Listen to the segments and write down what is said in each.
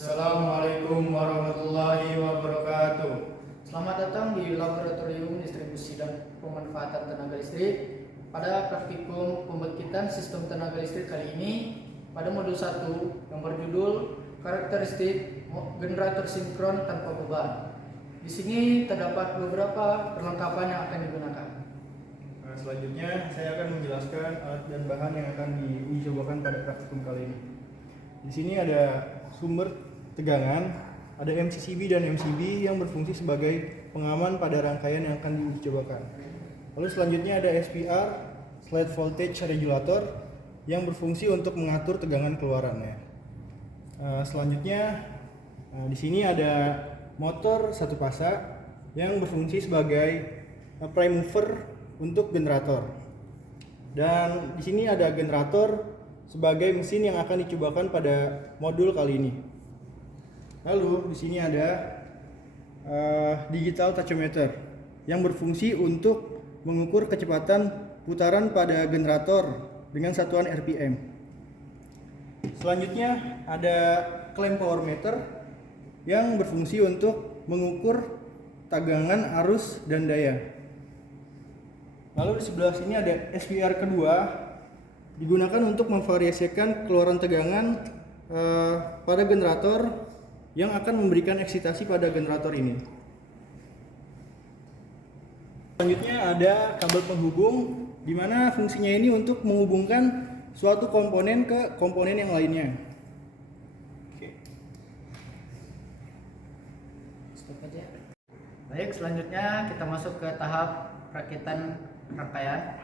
Assalamualaikum warahmatullahi wabarakatuh. Selamat datang di Laboratorium Distribusi dan Pemanfaatan Tenaga Listrik. Pada praktikum pembangkitan sistem tenaga listrik kali ini, pada modul 1 yang berjudul karakteristik generator sinkron tanpa beban. Di sini terdapat beberapa perlengkapan yang akan digunakan. Selanjutnya saya akan menjelaskan alat dan bahan yang akan diuji cobakan pada praktikum kali ini. Di sini ada sumber tegangan, ada MCCB dan MCB yang berfungsi sebagai pengaman pada rangkaian yang akan diuji cobakan. Lalu selanjutnya ada SPR, slide voltage regulator, yang berfungsi untuk mengatur tegangan keluarannya. Selanjutnya di sini ada motor satu fasa yang berfungsi sebagai prime mover untuk generator. Dan di sini ada generator sebagai mesin yang akan dicobakan pada modul kali ini. Lalu di sini ada digital tachometer yang berfungsi untuk mengukur kecepatan putaran pada generator dengan satuan RPM. Selanjutnya ada clamp power meter yang berfungsi untuk mengukur tegangan arus dan daya. Lalu di sebelah sini ada SPR kedua, digunakan untuk memvariasikan keluaran tegangan pada generator yang akan memberikan eksitasi pada generator ini. Selanjutnya ada kabel penghubung, di mana fungsinya ini untuk menghubungkan suatu komponen ke komponen yang lainnya. Stop aja. Baik, selanjutnya kita masuk ke tahap perakitan rangkaian.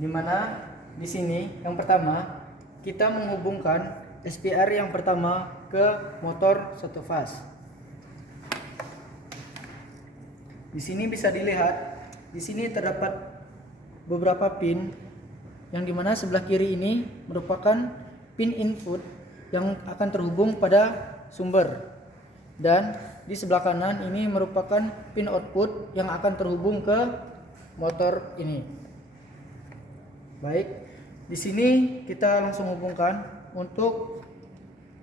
Di mana di sini yang pertama kita menghubungkan SPR yang pertama ke motor satu fase. Di sini bisa dilihat, di sini terdapat beberapa pin yang dimana sebelah kiri ini merupakan pin input yang akan terhubung pada sumber, dan di sebelah kanan ini merupakan pin output yang akan terhubung ke motor ini. Baik, di sini kita langsung hubungkan untuk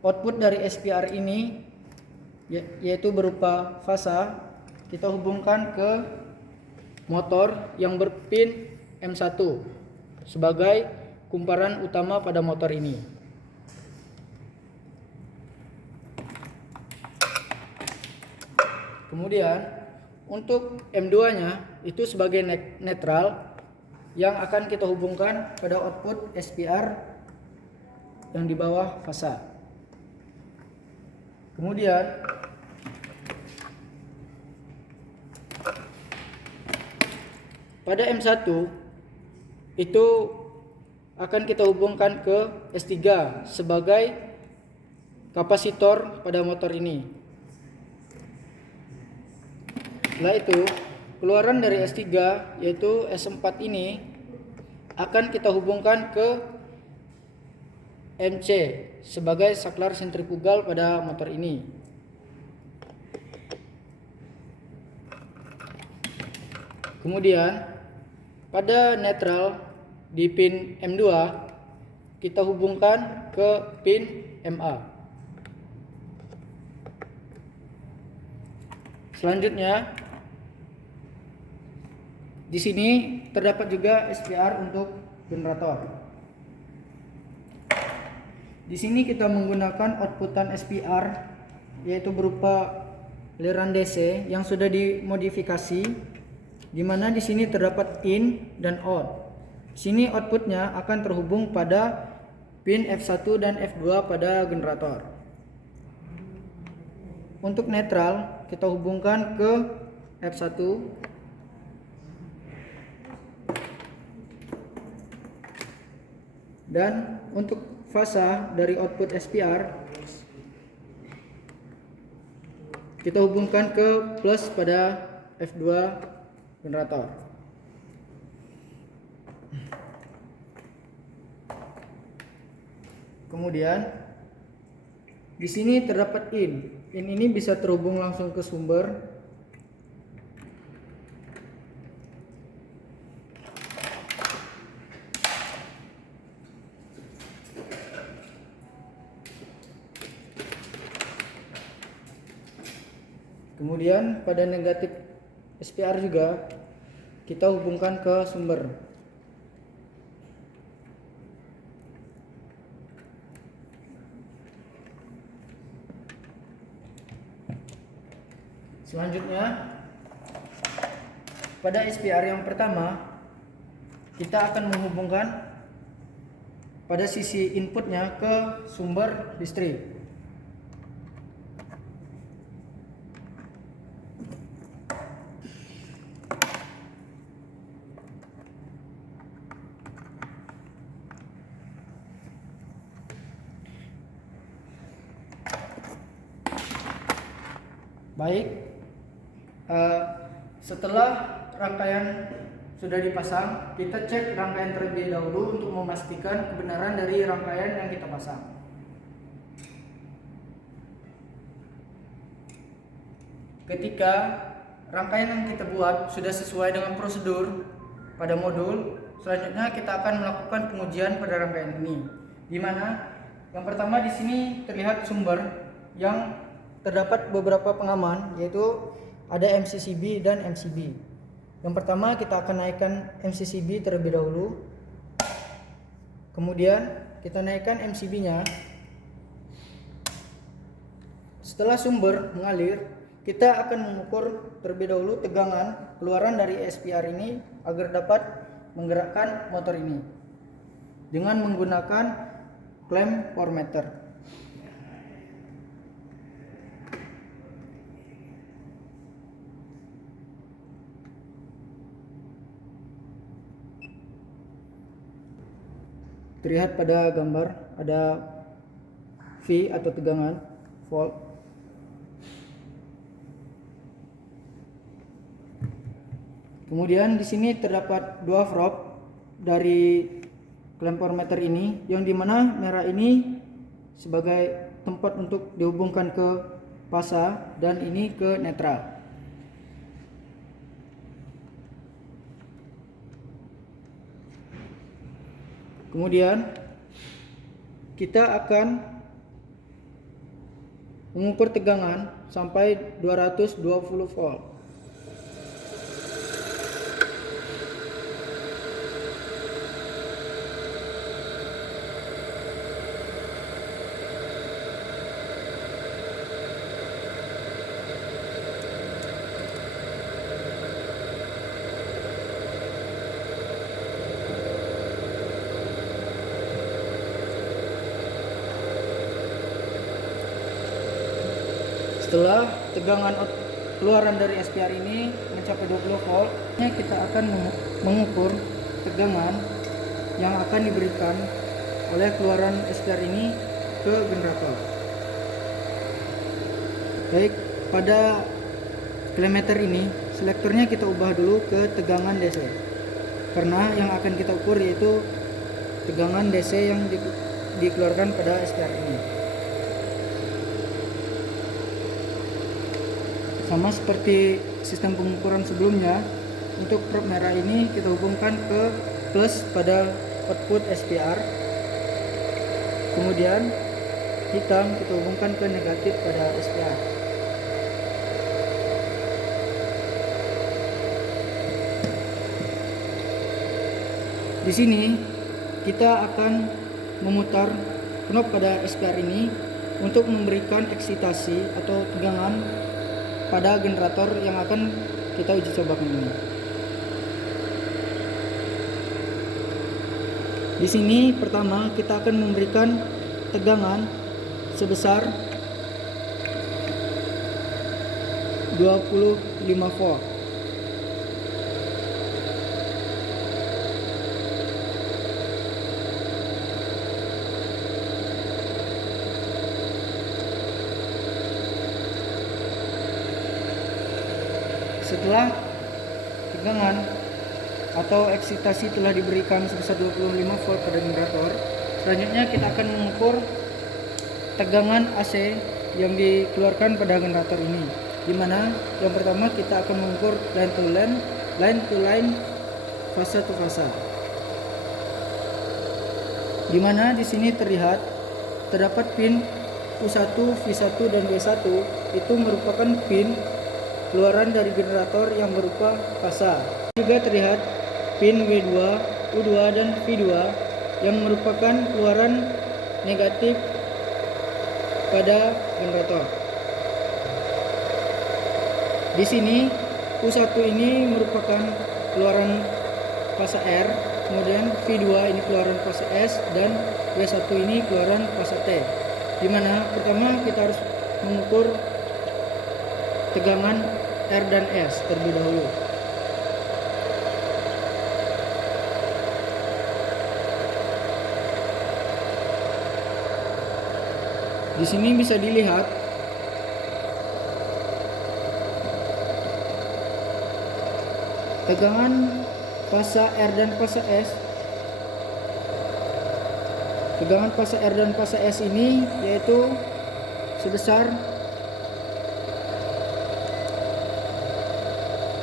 output dari SPR ini, yaitu berupa fasa. Kita hubungkan ke motor yang berpin M1 sebagai kumparan utama pada motor ini. Kemudian untuk M2-nya itu sebagai netral yang akan kita hubungkan pada output SPR yang di bawah fasa. Kemudian pada M1 itu akan kita hubungkan ke S3 sebagai kapasitor pada motor ini. Setelah itu, keluaran dari S3 yaitu S4 ini akan kita hubungkan ke MC sebagai saklar sentrifugal pada motor ini. Kemudian pada netral di pin M2 kita hubungkan ke pin MA. Selanjutnya di sini terdapat juga SPR untuk generator. Di sini kita menggunakan outputan SPR yaitu berupa aliran DC yang sudah dimodifikasi, di mana di sini terdapat in dan out. Di sini outputnya akan terhubung pada pin F1 dan F2 pada generator. Untuk netral kita hubungkan ke F1. Dan untuk fasa dari output SPR kita hubungkan ke plus pada F2 generator. Kemudian di sini terdapat in. In ini bisa terhubung langsung ke sumber. Kemudian pada negatif SPR juga kita hubungkan ke sumber. Selanjutnya pada SPR yang pertama kita akan menghubungkan pada sisi inputnya ke sumber listrik. Baik, setelah rangkaian sudah dipasang, kita cek rangkaian terlebih dahulu untuk memastikan kebenaran dari rangkaian yang kita pasang. Ketika rangkaian yang kita buat sudah sesuai dengan prosedur pada modul, selanjutnya kita akan melakukan pengujian pada rangkaian ini. Di mana yang pertama di sini terlihat sumber yang terdapat beberapa pengaman, yaitu ada MCCB dan MCB. Yang pertama kita akan naikkan MCCB terlebih dahulu. Kemudian kita naikkan MCB-nya. Setelah sumber mengalir, kita akan mengukur terlebih dahulu tegangan keluaran dari SPR ini agar dapat menggerakkan motor ini dengan menggunakan klem power meter. Terlihat pada gambar ada V atau tegangan volt. Kemudian di sini terdapat dua probe dari klem power meter ini, yang dimana merah ini sebagai tempat untuk dihubungkan ke fasa dan ini ke netral. Kemudian kita akan mengukur tegangan sampai 220 volt. Setelah tegangan keluaran dari SPR ini mencapai 20 volt, kita akan mengukur tegangan yang akan diberikan oleh keluaran SPR ini ke generator. Baik, pada kilometer ini selektornya kita ubah dulu ke tegangan DC, karena yang akan kita ukur yaitu tegangan DC yang dikeluarkan pada SPR ini. Sama seperti sistem pengukuran sebelumnya, untuk probe merah ini kita hubungkan ke plus pada output SPR, kemudian hitam kita hubungkan ke negatif pada SPR. Di sini kita akan memutar knob pada SPR ini untuk memberikan eksitasi atau tegangan pada generator yang akan kita uji cobakan ini. Di sini pertama kita akan memberikan tegangan sebesar 25 volt. Setelah tegangan atau eksitasi telah diberikan sebesar 25 volt pada generator, selanjutnya kita akan mengukur tegangan AC yang dikeluarkan pada generator ini, di mana yang pertama kita akan mengukur line to line, fasa to fasa. Di mana di sini terlihat terdapat pin U1, V1 dan W1 itu merupakan pin keluaran dari generator yang berupa fasa. Juga terlihat pin W2, U2 dan V2 yang merupakan keluaran negatif pada generator. Di sini U1 ini merupakan keluaran fasa R, kemudian V2 ini keluaran fasa S, dan W1 ini keluaran fasa T. Dimana pertama kita harus mengukur tegangan R dan S terlebih dahulu. Di sini bisa dilihat tegangan fasa R dan fasa S. Tegangan fasa R dan fasa S ini yaitu sebesar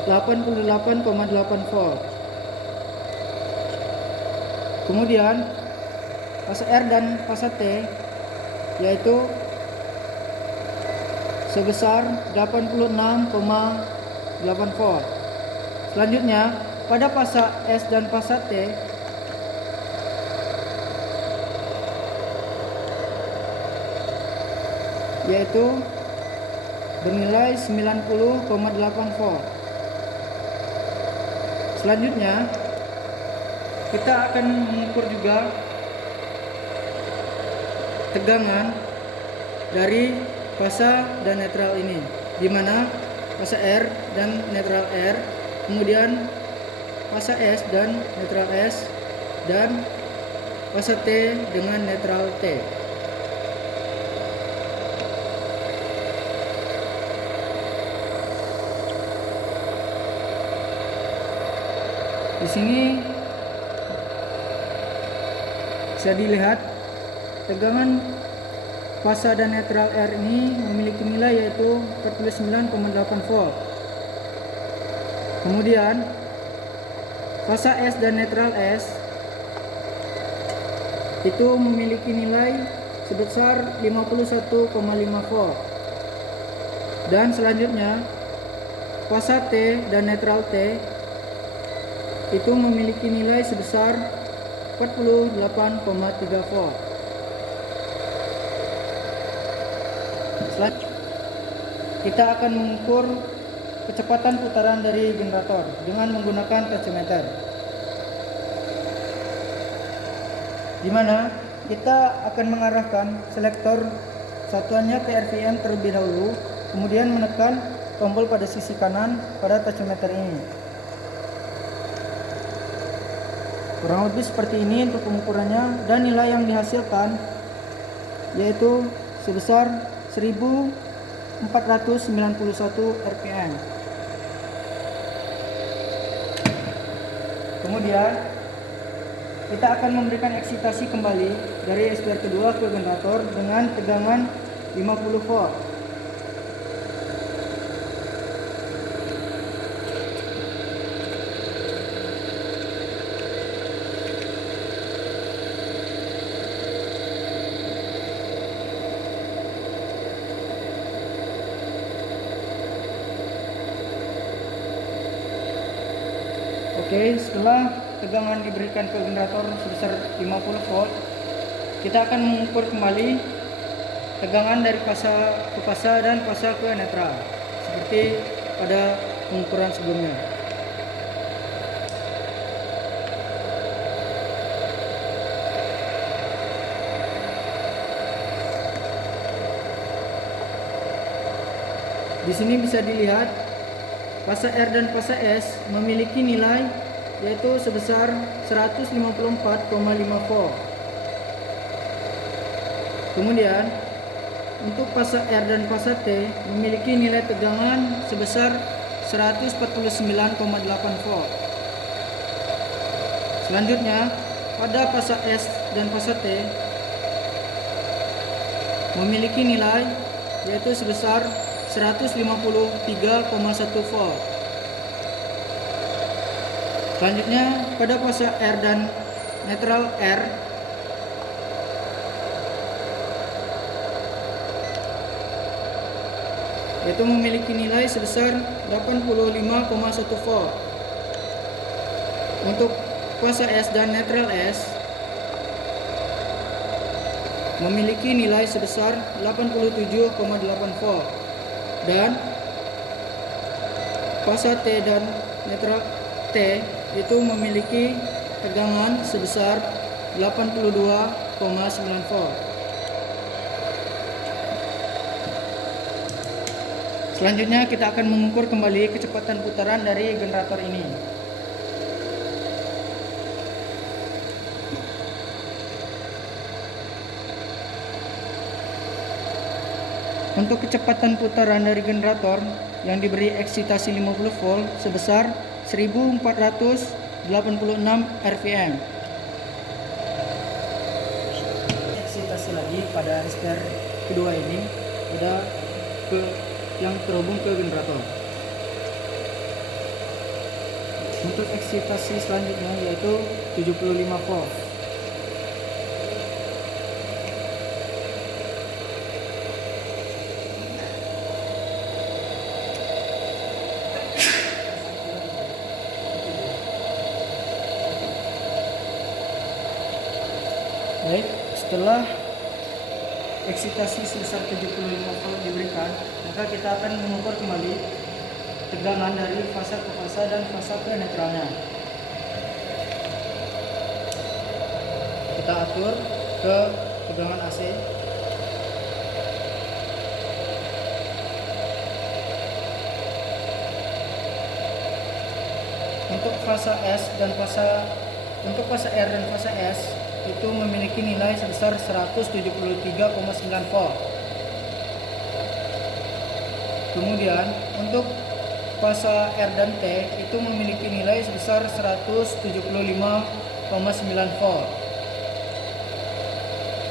88,8 volt. Kemudian fasa R dan fasa T yaitu sebesar 86,8 volt. Selanjutnya pada fasa S dan fasa T yaitu bernilai 90,8 volt. Selanjutnya kita akan mengukur juga tegangan dari fasa dan netral ini, di mana fasa R dan netral R, kemudian fasa S dan netral S, dan fasa T dengan netral T. Di sini bisa dilihat tegangan fasa dan netral R ini memiliki nilai yaitu 49,8 volt. Kemudian fasa S dan netral S itu memiliki nilai sebesar 51,5 volt. Dan selanjutnya fasa T dan netral T itu memiliki nilai sebesar 48,3 volt. Selanjutnya kita akan mengukur kecepatan putaran dari generator dengan menggunakan tensiometer, di mana kita akan mengarahkan selektor satuannya ke RPM terlebih dahulu, kemudian menekan tombol pada sisi kanan pada tensiometer ini. Kurang lebih seperti ini untuk pengukurannya, dan nilai yang dihasilkan yaitu sebesar 1491 rpm. Kemudian kita akan memberikan eksitasi kembali dari SPR kedua ke generator dengan tegangan 50 volt. Oke, setelah tegangan diberikan ke generator sebesar 50 volt, kita akan mengukur kembali tegangan dari fasa ke fasa dan fasa ke netral, seperti pada pengukuran sebelumnya. Di sini bisa dilihat fasa R dan fasa S memiliki nilai yaitu sebesar 154,5 volt. Kemudian untuk fasa R dan fasa T memiliki nilai tegangan sebesar 149,8 volt. Selanjutnya pada fasa S dan fasa T memiliki nilai yaitu sebesar 153,1 volt. Selanjutnya pada fasa R dan netral R yaitu memiliki nilai sebesar 85,1 volt. Untuk fasa S dan netral S memiliki nilai sebesar 87,8 volt, dan fasa T dan netral T itu memiliki tegangan sebesar 82,9 volt. Selanjutnya kita akan mengukur kembali kecepatan putaran dari generator ini. Untuk kecepatan putaran dari generator yang diberi eksitasi 50 volt sebesar 1486 rpm. Eksitasi lagi pada SPR kedua ini ada yang terhubung ke generator. Untuk eksitasi selanjutnya yaitu 75 volt. Baik, setelah eksitasi sebesar 75 volt diberikan, maka kita akan mengukur kembali tegangan dari fasa ke fasa dan fasa ke netralnya. Kita atur ke tegangan AC. Untuk fasa S dan fasa R dan fasa S itu memiliki nilai sebesar 173,9 volt. Kemudian untuk fasa R dan T itu memiliki nilai sebesar 175,9 volt.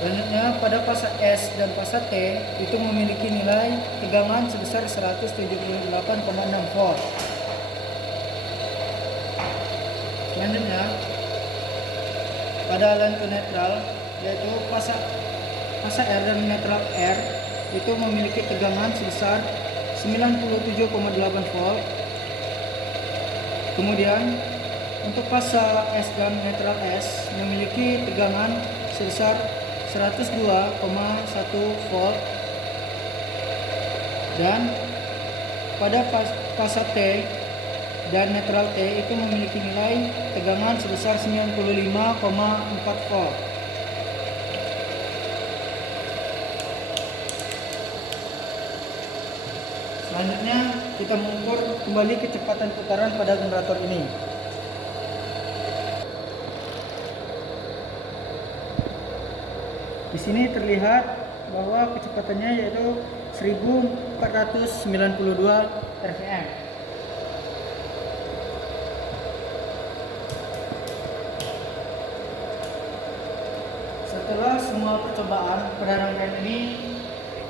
Selanjutnya pada fasa S dan fasa T itu memiliki nilai tegangan sebesar 178,6 volt. Selanjutnya pada line to netral, yaitu fasa R dan netral R itu memiliki tegangan sebesar 97,8 volt. Kemudian untuk fasa S dan netral S memiliki tegangan sebesar 102,1 volt, dan pada fasa T dan netral T itu memiliki nilai tegangan sebesar 95,4 volt. Selanjutnya kita mengukur kembali kecepatan putaran pada generator ini. Di sini terlihat bahwa kecepatannya yaitu 1492 rpm. Setelah semua percobaan pada rangkaian ini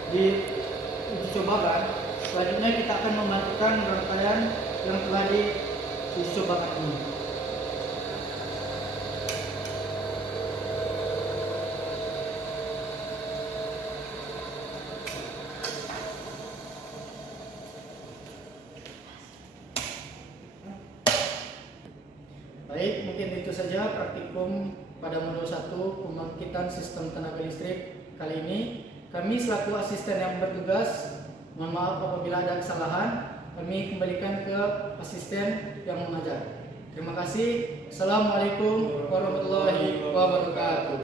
dicobakan, selanjutnya kita akan mematikan rangkaian yang telah dicobakan ini. Baik, mungkin itu saja praktikum pada modul 1 pembangkitan sistem tenaga listrik kali ini. Kami selaku asisten yang bertugas, mohon maaf apabila ada kesalahan. Kami kembalikan ke asisten yang mengajar. Terima kasih. Assalamualaikum warahmatullahi wabarakatuh.